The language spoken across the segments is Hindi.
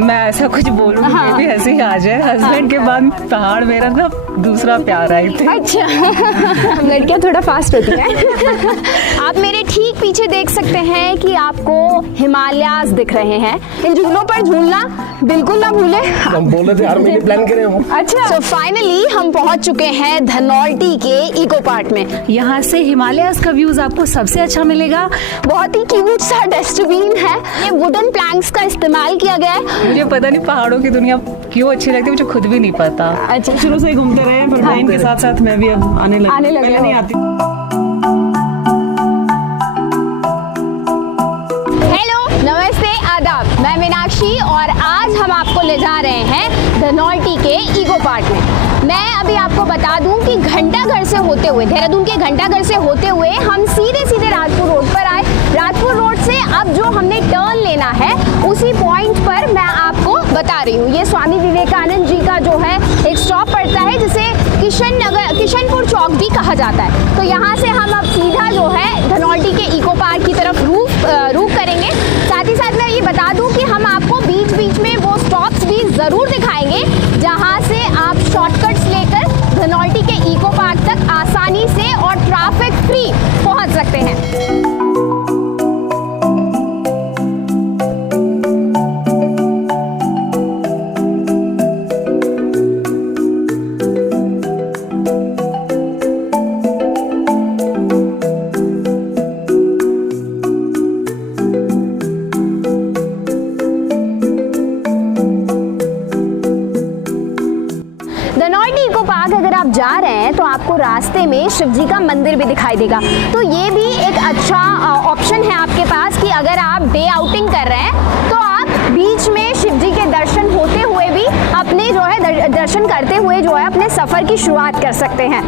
मैं ऐसा कुछ बोलूँगी हाँ। भी ऐसे ही आ जाए। हस्बैंड के बाद पहाड़ मेरा ना दूसरा प्यार है। अच्छा लड़कियाँ थोड़ा फास्ट होती हैं। आप मेरे ठीक पीछे देख सकते हैं कि आपको हिमालयास दिख रहे हैं। इन झूलों पर झूलना बिल्कुल ना भूले। हम बोल रहे थे हर महीने प्लान करें हम। अच्छा तो फाइनली हम पहुंच चुके हैं धनौल्टी के इको पार्क में। यहाँ से हिमालयास का व्यूज आपको सबसे अच्छा मिलेगा। बहुत ही क्यूट सा डस्टबिन है। ये वुडन प्लैंक्स का इस्तेमाल किया गया है। मुझे पता नहीं पहाड़ों की दुनिया क्यों अच्छी लगती है, मुझे खुद भी नहीं पता। अच्छा शुरू से ही घूमते रहे पर बहन के साथ साथ मैं भी अब आने लगी। पहले नहीं आती। हेलो नमस्ते आदाब, मैं मीनाक्षी और आज हम आपको ले जा रहे हैं धनौल्टी के इको पार्क में। मैं अभी आपको बता दूं कि घंटाघर से होते हुए, देहरादून के घंटाघर से होते हुए हम सीधे सीधे राजपुर रोड पर आए। राजपुर रोड से अब जो हमने टर्न लेना है उसी पॉइंट पर मैं आपको बता रही हूँ। ये स्वामी विवेकानंद जी का जो है एक स्टॉप पड़ता है जिसे किशनपुर चौक भी कहा जाता है। तो यहाँ से हम अब सीधा जो है धनौल्टी के इको पार्क की तरफ रूट करेंगे। साथ ही साथ मैं ये बता दूं कि हम आपको बीच बीच में वो स्टॉप्स भी ज़रूर दिखाएंगे जहाँ से आप शॉर्टकट्स लेकर धनौल्टी के इको पार्क तक आसानी से और ट्रैफिक फ्री पहुँच सकते हैं। धनौल्टी इको पार्क अगर आप जा रहे हैं तो आपको रास्ते में शिव जी का मंदिर भी दिखाई देगा। तो ये भी एक अच्छा ऑप्शन है आपके पास कि अगर आप डे आउटिंग कर रहे हैं तो आप बीच में शिव जी के दर्शन होते हुए भी अपने जो है दर्शन करते हुए जो है अपने सफ़र की शुरुआत कर सकते हैं।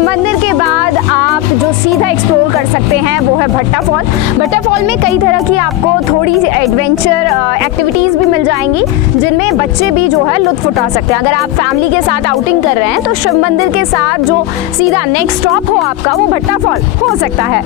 मंदिर के बाद आप जो सीधा एक्सप्लोर कर सकते हैं वो है भट्टा फॉल। भट्टा फॉल में कई तरह की आपको थोड़ी सी एडवेंचर एक्टिविटीज़ भी मिल जाएंगी जिनमें बच्चे भी जो है लुत्फ उठा सकते हैं। अगर आप फैमिली के साथ आउटिंग कर रहे हैं तो शिव मंदिर के साथ जो सीधा नेक्स्ट स्टॉप हो आपका वो भट्टा फॉल हो सकता है।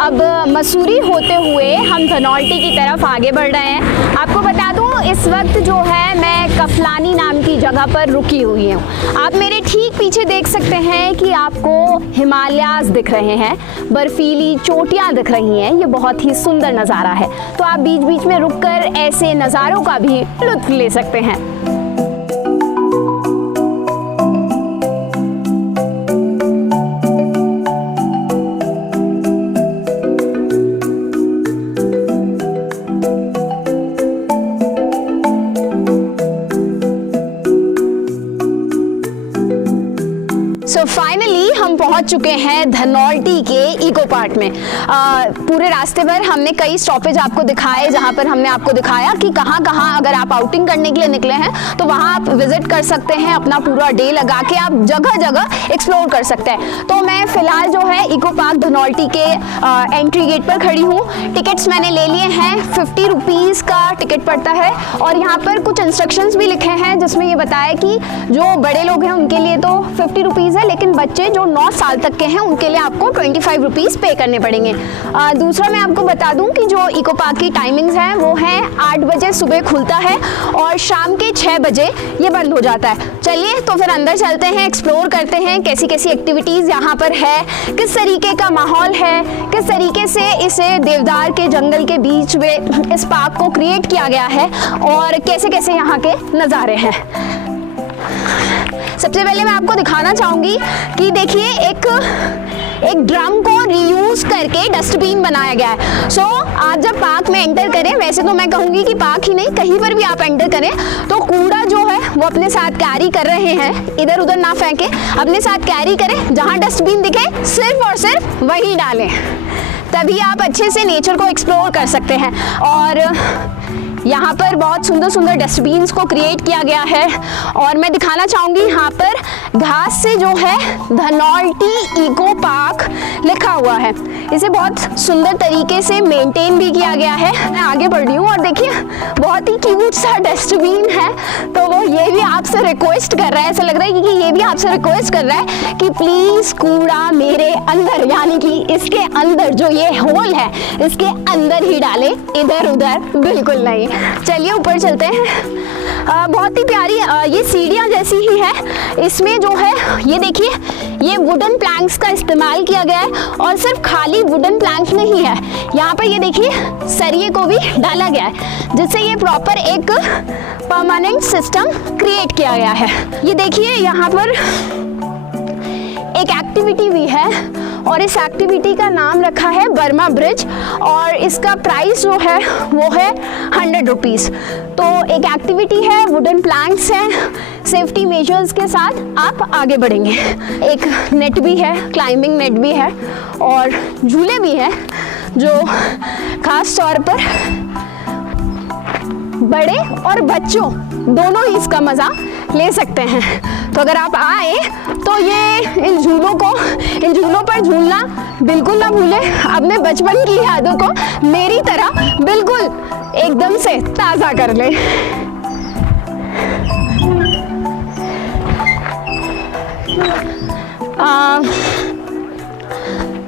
अब मसूरी होते हुए हम धनौल्टी की तरफ आगे बढ़ रहे हैं। आपको बता दूं इस वक्त जो है मैं कफलानी नाम की जगह पर रुकी हुई हूँ। आप मेरे ठीक पीछे देख सकते हैं कि आपको हिमालयास दिख रहे हैं, बर्फीली चोटियाँ दिख रही हैं। ये बहुत ही सुंदर नज़ारा है। तो आप बीच बीच में रुककर ऐसे नज़ारों का भी लुत्फ ले सकते हैं। सो फाइनली हम पहुंच चुके हैं धनौल्टी के इको पार्क में। पूरे रास्ते पर हमने कई स्टॉपेज आपको दिखाए जहां पर हमने आपको दिखाया कि कहां कहां अगर आप आउटिंग करने के लिए निकले हैं तो वहां आप विजिट कर सकते हैं। अपना पूरा डे लगा के आप जगह जगह एक्सप्लोर कर सकते हैं। तो मैं फिलहाल जो है इको पार्क धनौल्टी के एंट्री गेट पर खड़ी हूँ। टिकट्स मैंने ले लिए हैं, 50 रुपीज़ का टिकट पड़ता है और यहाँ पर कुछ इंस्ट्रक्शंस भी लिखे हैं जिसमें ये बताया कि जो बड़े लोग हैं उनके लिए तो 50 रुपीज़ है, लेकिन बच्चे जो 9 साल साल तक के हैं उनके लिए आपको 25 रुपीज़ पे करने पड़ेंगे। दूसरा मैं आपको बता दूं कि जो इको पार्क की टाइमिंग्स हैं वो हैं 8 बजे सुबह खुलता है और शाम के 6 बजे ये बंद हो जाता है। चलिए तो फिर अंदर चलते हैं, एक्सप्लोर करते हैं कैसी कैसी एक्टिविटीज़ यहाँ पर है, किस तरीके का माहौल है, किस तरीके से इसे देवदार के जंगल के बीच में इस पार्क को क्रिएट किया गया है और कैसे कैसे यहाँ के नज़ारे हैं। सबसे पहले मैं आपको दिखाना चाहूँगी कि देखिए एक ड्रम को रीयूज करके डस्टबिन बनाया गया है। सो आप जब पार्क में एंटर करें, वैसे तो मैं कहूँगी कि पार्क ही नहीं कहीं पर भी आप एंटर करें तो कूड़ा जो है वो अपने साथ कैरी कर रहे हैं, इधर उधर ना फेंकें, अपने साथ कैरी करें, जहाँ डस्टबिन दिखे सिर्फ और सिर्फ वही डालें, तभी आप अच्छे से नेचर को एक्सप्लोर कर सकते हैं। और यहाँ पर बहुत सुंदर सुंदर डस्टबिन्स को क्रिएट किया गया है और मैं दिखाना चाहूँगी यहाँ पर घास से जो है धनौल्टी इको पार्क लिखा हुआ है, इसे बहुत सुंदर तरीके से मेंटेन भी किया गया है। मैं आगे बढ़ रही हूँ और देखिए बहुत ही क्यूट सा डस्टबिन है, तो वो ये भी आपसे रिक्वेस्ट कर रहा है, ऐसा लग रहा है कि ये भी आपसे रिक्वेस्ट कर रहा है कि प्लीज़ कूड़ा मेरे अंदर, यानी कि इसके अंदर जो ये होल है इसके अंदर ही डालें, इधर उधर बिल्कुल नहीं। चलिए ऊपर चलते हैं। बहुत ही प्यारी ये सीढ़ियाँ जैसी ही है, इसमें जो है ये देखिए ये वुडन प्लैंक्स का इस्तेमाल किया गया है और सिर्फ खाली वुडन प्लैंक नहीं है, यहाँ पर ये देखिए सरिये को भी डाला गया है जिससे ये प्रॉपर एक परमानेंट सिस्टम क्रिएट किया गया है। ये देखिए यहाँ पर एक एक्टिविटी भी है और इस एक्टिविटी का नाम रखा है बर्मा ब्रिज और इसका प्राइस जो है वो है 100 रुपीज़। तो एक एक्टिविटी है, वुडन प्लैंक्स हैं, सेफ्टी मेजर्स के साथ आप आगे बढ़ेंगे। एक नेट भी है, क्लाइंबिंग नेट भी है और झूले भी हैं जो खास तौर पर बड़े और बच्चों दोनों ही इसका मज़ा ले सकते हैं। तो अगर आप आए तो ये इन झूलों पर झूलना बिल्कुल ना भूलें, अपने बचपन की यादों को मेरी तरह बिल्कुल एकदम से ताज़ा कर लें।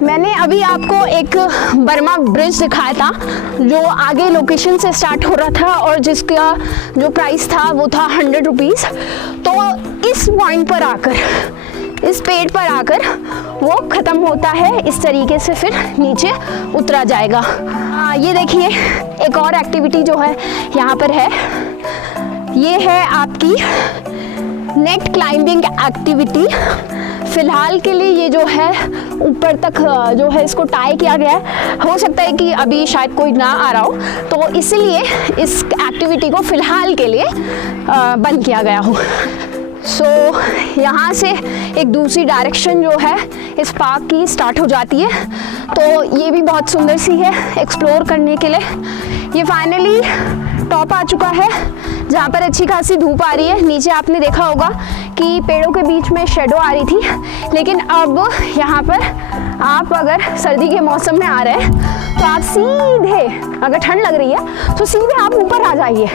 मैंने अभी आपको एक बर्मा ब्रिज दिखाया था जो आगे लोकेशन से स्टार्ट हो रहा था और जिसका जो प्राइस था वो था 100 रुपीज़। तो इस पॉइंट पर आकर, इस पेड़ पर आकर वो ख़त्म होता है, इस तरीके से फिर नीचे उतरा जाएगा। ये देखिए एक और एक्टिविटी जो है यहाँ पर है, ये है आपकी नेट क्लाइंबिंग एक्टिविटी। फ़िलहाल के लिए ये जो है ऊपर तक जो है इसको टाई किया गया है, हो सकता है कि अभी शायद कोई ना आ रहा हो तो इसलिए इस एक्टिविटी को फ़िलहाल के लिए बंद किया गया हो। सो यहाँ से एक दूसरी डायरेक्शन जो है इस पार्क की स्टार्ट हो जाती है, तो ये भी बहुत सुंदर सी है एक्सप्लोर करने के लिए। ये फाइनली टॉप आ चुका है जहाँ पर अच्छी खासी धूप आ रही है। नीचे आपने देखा होगा कि पेड़ों के बीच में शेडो आ रही थी, लेकिन अब यहाँ पर आप अगर सर्दी के मौसम में आ रहे हैं तो आप सीधे, अगर ठंड लग रही है तो सीधे आप ऊपर आ जाइए,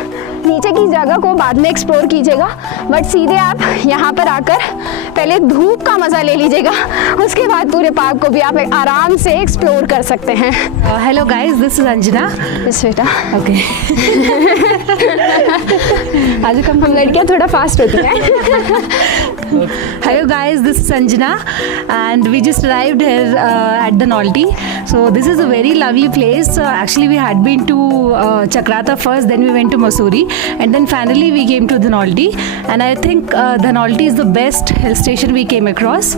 नीचे की जगह को बाद में एक्सप्लोर कीजिएगा, बट सीधे आप यहाँ पर आकर पहले धूप का मज़ा ले लीजिएगा, उसके बाद पूरे पार्क को भी आप आराम से एक्सप्लोर कर सकते हैं। Hello guys, this is Anjana. Yes बेटा। ओके। आज हम लड़कियाँ थोड़ा फास्ट होती हैं। Hello guys, this is Sanjana and we just arrived here at Dhanolti. So this is a very lovely place. Actually we had been to Chakrata first, then we went to Mussoorie and then finally we came to Dhanolti, and I think Dhanolti is the best hill station we came across.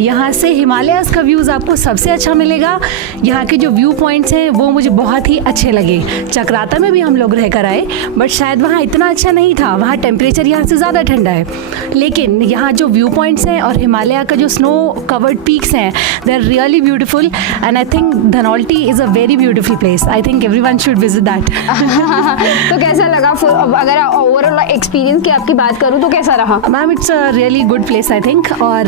यहाँ से हिमालयाज़ का व्यूज़ आपको सबसे अच्छा मिलेगा। यहाँ के जो व्यू पॉइंट्स हैं वो मुझे बहुत ही अच्छे लगे। चक्राता में भी हम लोग रह कर आए बट शायद वहाँ इतना अच्छा नहीं था, वहाँ टेम्परेचर यहाँ से ज़्यादा ठंडा है, लेकिन यहाँ जो व्यू पॉइंट्स हैं और हिमालय का जो स्नो कवर्ड पीक्स हैं they are really beautiful and I think Dhanaulti is a very beautiful place. I think everyone should visit that. तो कैसा लगा, अगर ओवरऑल एक्सपीरियंस की आपकी बात करूँ तो कैसा रहा? Ma'am it's a really good place I think. Think. और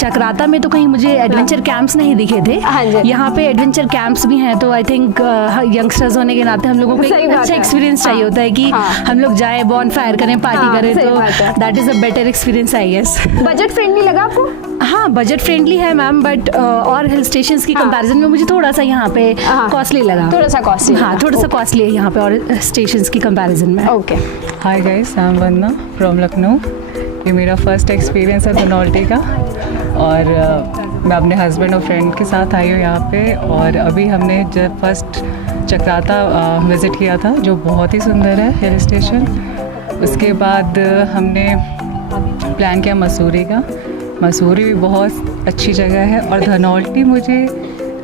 चक्राता में तो कहीं मुझे एडवेंचर कैंप्स नहीं दिखे थे। हाँ जी। यहाँ पे एडवेंचर कैंप्स भी हैं, तो आई थिंक यंगस्टर्स होने के नाते हम लोगों को सही एक बात अच्छा है। एक्सपीरियंस चाहिए होता है कि हाँ। हम लोग जाए, बॉन फायर करें, पार्टी हाँ, करें, सही तो बात है। That is a better experience I guess. Budget friendly लगा आपको? हाँ, बजट फ्रेंडली है मैम, बट और हिल स्टेशंस की कंपैरिजन में मुझे थोड़ा सा यहाँ पे हाँ। कॉस्टली लगा। थोड़ा सा कॉस्टली। हाँ, थोड़ा सा कॉस्टली है यहाँ पे और स्टेशंस की कंपैरिजन में। Okay. Hi guys, I am Vandana from Lucknow. ये मेरा फर्स्ट एक्सपीरियंस है धनौल्टी का, और मैं अपने हस्बैंड और फ्रेंड के साथ आई हूँ यहाँ पे। और अभी हमने जब फर्स्ट चक्राता विज़िट किया था, जो बहुत ही सुंदर है हिल स्टेशन। उसके बाद हमने प्लान किया मसूरी का। मसूरी भी बहुत अच्छी जगह है, और धनौल्टी मुझे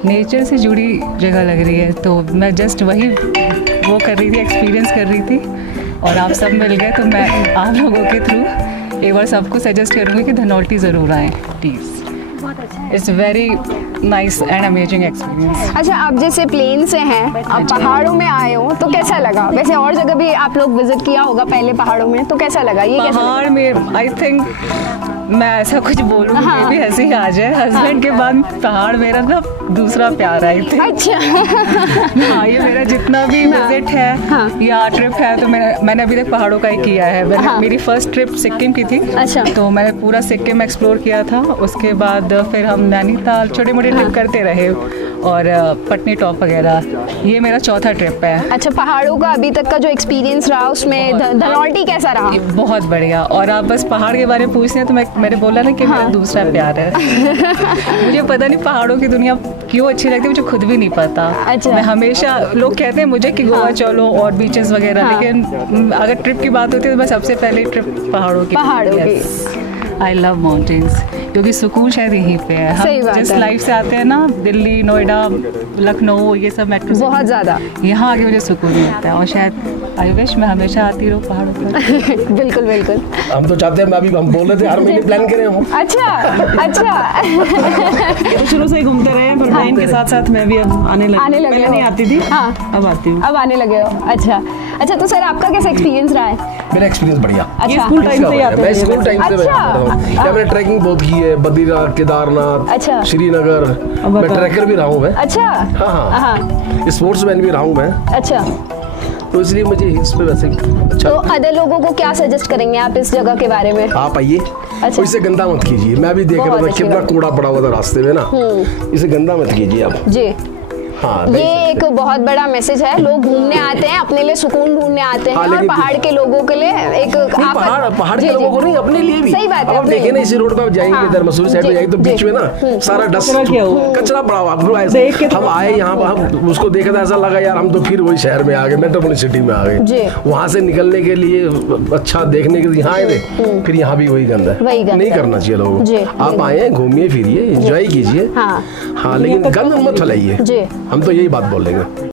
नेचर से जुड़ी जगह लग रही है, तो मैं जस्ट वही वो कर रही थी, एक्सपीरियंस कर रही थी। और आप सब मिल गए, तो मैं आप लोगों के थ्रू एक बार सबको सजेस्ट करूँगी कि धनौल्टी ज़रूर आएँ please. It's very nice and amazing experience. अच्छा, आप जैसे प्लेन से हैं, आप पहाड़ों में आए हो, तो कैसा लगा? वैसे और जगह भी आप लोग विजिट किया होगा पहले पहाड़ों में, तो कैसा लगा? ये कैसा पहाड़ में आई थिंक मैं ऐसा कुछ बोलूँ हाँ। भी हंसी आ जाए, हस्बैंड के बाद पहाड़ मेरा ना दूसरा प्यार है। लगा? अच्छा। हाँ, ये मेरा जितना भी विजिट है हाँ। या ट्रिप है, तो मैंने अभी तक पहाड़ों का ही किया है। मेरी फर्स्ट ट्रिप सिक्किम की थी। अच्छा। तो मैंने पूरा सिक्किम एक्सप्लोर किया था। उसके बाद फिर हम नैनीताल छोटे मोटे ट्रिप करते रहे, और पटनी टॉप वगैरह। ये मेरा चौथा ट्रिप है। अच्छा, पहाड़ों का अभी तक का जो एक्सपीरियंस रहा, उसमें धनौल्टी कैसा रहा? बहुत बढ़िया। और आप बस पहाड़ के बारे में पूछते हैं, तो मैंने बोला ना कि मेरा दूसरा प्यार है। मुझे पता नहीं पहाड़ों की दुनिया क्यों अच्छी लगती है, मुझे खुद भी नहीं पता। अच्छा। मैं हमेशा, लोग कहते हैं मुझे कि गोवा चलो और बीचेस वगैरह, लेकिन अगर ट्रिप की बात होती है तो मैं सबसे पहले ट्रिप पहाड़ों की। आई लव माउंटेन्स, क्योंकि सुकून शायद यहीं पे है। सही हम बात जिस है। लाइफ से आते हैं ना, दिल्ली, नोएडा, लखनऊ, ये सब मेट्रो बहुत ज़्यादा। यहाँ आके मुझे सुकून मिलता है, और शायद आई विश मैं हमेशा आती रहूँ पहाड़ों पर। बिल्कुल बिल्कुल। हम तो चाहते हैं, हम बोल रहे थे हर महीने प्लान करें हम। अच्छा अच्छा। तो शुरू से ही घूमते रहे हैं, पर प्लेन के साथ साथ मैं भी अब आने लगी। आने लगे पहले हो। नहीं आती थी, हाँ। अब आती हूँ। अब आने लगे हो। अच्छा अच्छा, तो सर आपका कैसा एक्सपीरियंस रहा है? मेरा एक्सपीरियंस बढ़िया। ये अच्छा। स्कूल टाइम से ही आते मैं हैं। स्कूल टाइम से अच्छा। यहाँ मैंने ट्रैकिंग बहुत की है, बद्रीनाथ, केदारनाथ, अच्छा। श्रीनगर। मैं ट्रैकर भी रहा हूँ मैं। अच्छा। हाँ हाँ, हाँ। स्पोर्ट्समैन भी रहा हूँ मैं, अच्छा, तो इसलिए मुझे इस पे वैसे अच्छा। तो अदर लोगों को क्या सजेस्ट करेंगे आप इस जगह के बारे में? आप आइए, अच्छा। इसे गंदा मत कीजिए। मैं भी देख रहा बहुत था अच्छी कितना बात। कूड़ा पड़ा हुआ था रास्ते में ना, इसे गंदा मत कीजिए आप। जी, हाँ, ये एक बहुत बड़ा मैसेज है। लोग घूमने आते हैं, अपने लिए सुकून ढूंढने आते हैं, हाँ, और लेकिन पहाड़ के लोगों के लिए एक नहीं, पहाड़ के लोगों को नहीं, अपने लिए भी। सही बात है, अब आप अपने देखिए ना, लिए। इसी रोड पर जाएंगे, हाँ, इधर मसूरी साइड जी, में जाएंगे, तो जी। बीच में ना सारा डस्ट, कचरा किया हुआ। कचरा पड़ा हुआ। देख के तो हम आए यहाँ पर, हम उसको देखा था, ऐसा लगा यार हम तो फिर वही शहर में आ गए, मेट्रोपोलिटन सिटी में आ जी। गए। वहाँ से निकलने के लिए अच्छा देखने के लिए यहाँ आए थे, फिर यहाँ भी वही गंदा वही है। गंदा नहीं है। करना चाहिए लोगों जी, को। आप आए, घूमिए फिरिए, एंजॉय कीजिए। हाँ। हाँ, लेकिन गंद मत फैलाइए। जी। हम तो यही बात बोलेंगे।